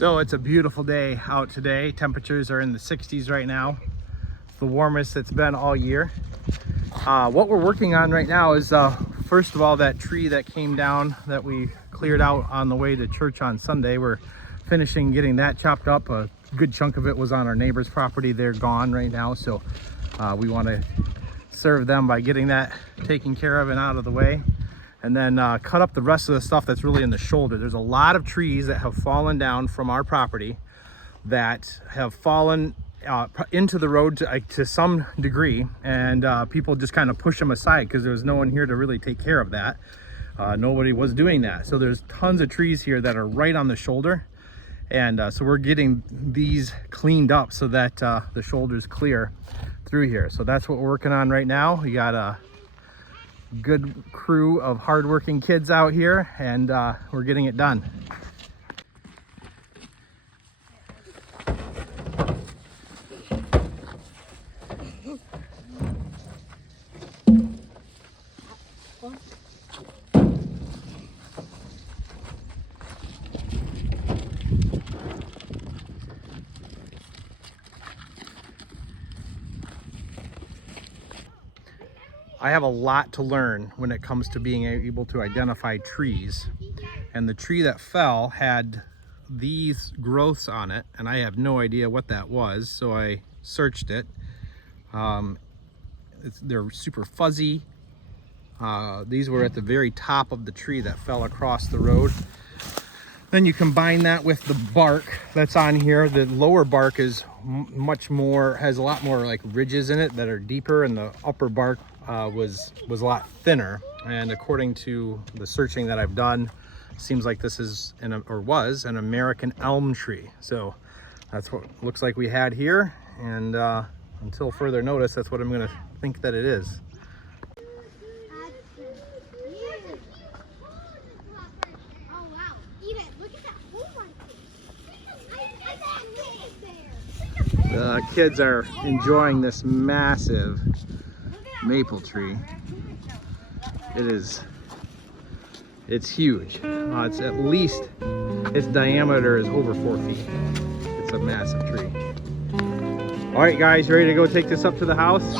So it's a beautiful day out today. Temperatures are in the 60s right now. It's the warmest it's been all year. What we're working on right now is first of all, that tree that came down that we cleared out on the way to church on Sunday. We're finishing getting that chopped up. A good chunk of it was on our neighbor's property. They're gone right now, so we want to serve them by getting that taken care of and out of the way, and then cut up the rest of the stuff that's really in the shoulder. There's a lot of trees that have fallen down from our property that have fallen into the road to some degree, and people just kind of push them aside because there was no one here to really take care of that. Nobody was doing that. So there's tons of trees here that are right on the shoulder, and so we're getting these cleaned up so that the shoulder's clear through here. So that's what we're working on right now. We got a good crew of hardworking kids out here, and we're getting it done. I have a lot to learn when it comes to being able to identify trees, and the tree that fell had these growths on it, and I have no idea what that was, so I searched it. They're super fuzzy. These were at the very top of the tree that fell across the road. Then you combine that with the bark that's on here. The lower bark is has a lot more like ridges in it that are deeper, and the upper bark was a lot thinner. And according to the searching that I've done, seems like this is was an American elm tree. So that's what it looks like we had here, and until further notice, that's what I'm going to think that it is. The kids are enjoying this massive maple tree. It's huge. Its diameter is over 4 feet. It's a massive tree. All right, guys, ready to go take this up to the house?